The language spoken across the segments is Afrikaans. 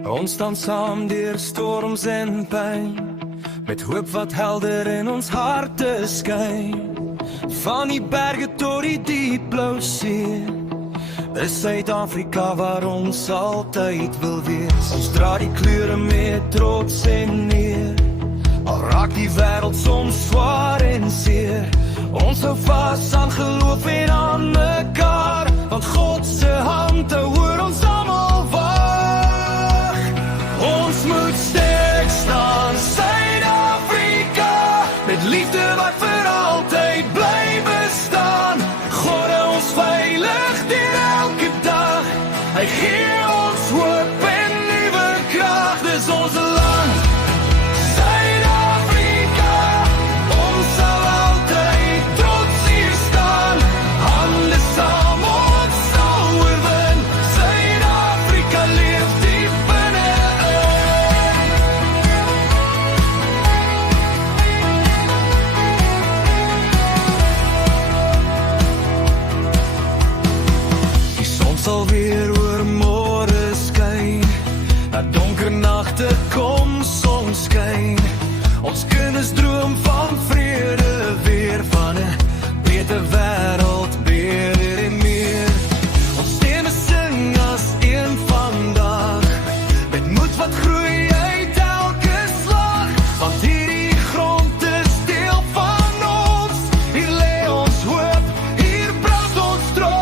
Ons staan saam deur storms en pyn, met hoop wat helder in ons harte skyn. Van die berge tot die diep blou see, is Suid-Afrika waar ons altyd wil wees. Ons dra die kleure met trots en eer, al raak die wêreld soms swaar en seer. Ons hou vas aan geloof en aan mekaar, want God se hand hou oor ons almal wag. Ons moet sterk staan, Suid-Afrika, met liefde wat vir altyd bly bestaan. God hou ons veilig deur elke dag, hy gee ons hoop en nuwe krag. Dis ons land, Suid-Afrika, ons sal altyd trots hier staan. Hande saam, ons sal oorwin, Suid-Afrika leef diep binne-in. Die son sal weer oor môre skyn, na donker nagte kom sonskyn. Ons kinders droom van vrede weer, van 'n beter wêreld, beter en meer. Ons stemme sing as een vandag, met moed wat groei uit elke slag. Want hierdie grond is deel van ons, hier lê ons hoop, hier brand ons trots.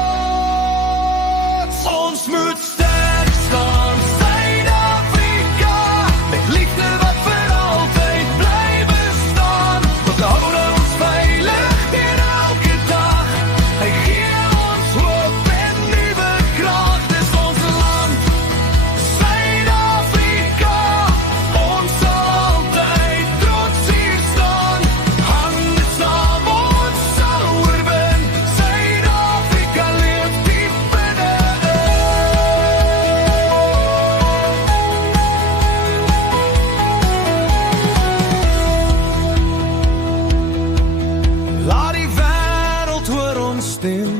Ons moet sterk staan, Suid-Afrika, met liefde wat vir altyd bly bestaan. Want hou ons veilig deur elke dag, hy gee ons hoop en nuwe krag. Dis ons land, Suid-Afrika, ons sal altyd trots hier staan. Hande saam, ons sal oorwin, Suid-Afrika leef diep binne-in. Laat die wêreld hoor ons stem,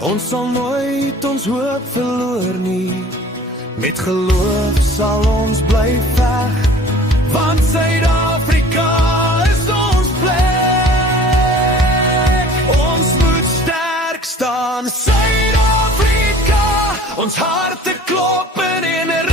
ons sal nooit ons hoop verloor nie. Met geloof sal ons bly veg, want Suid-Afrika is ons plek. Ons moet sterk staan, Suid-Afrika, ons harte klop in 'n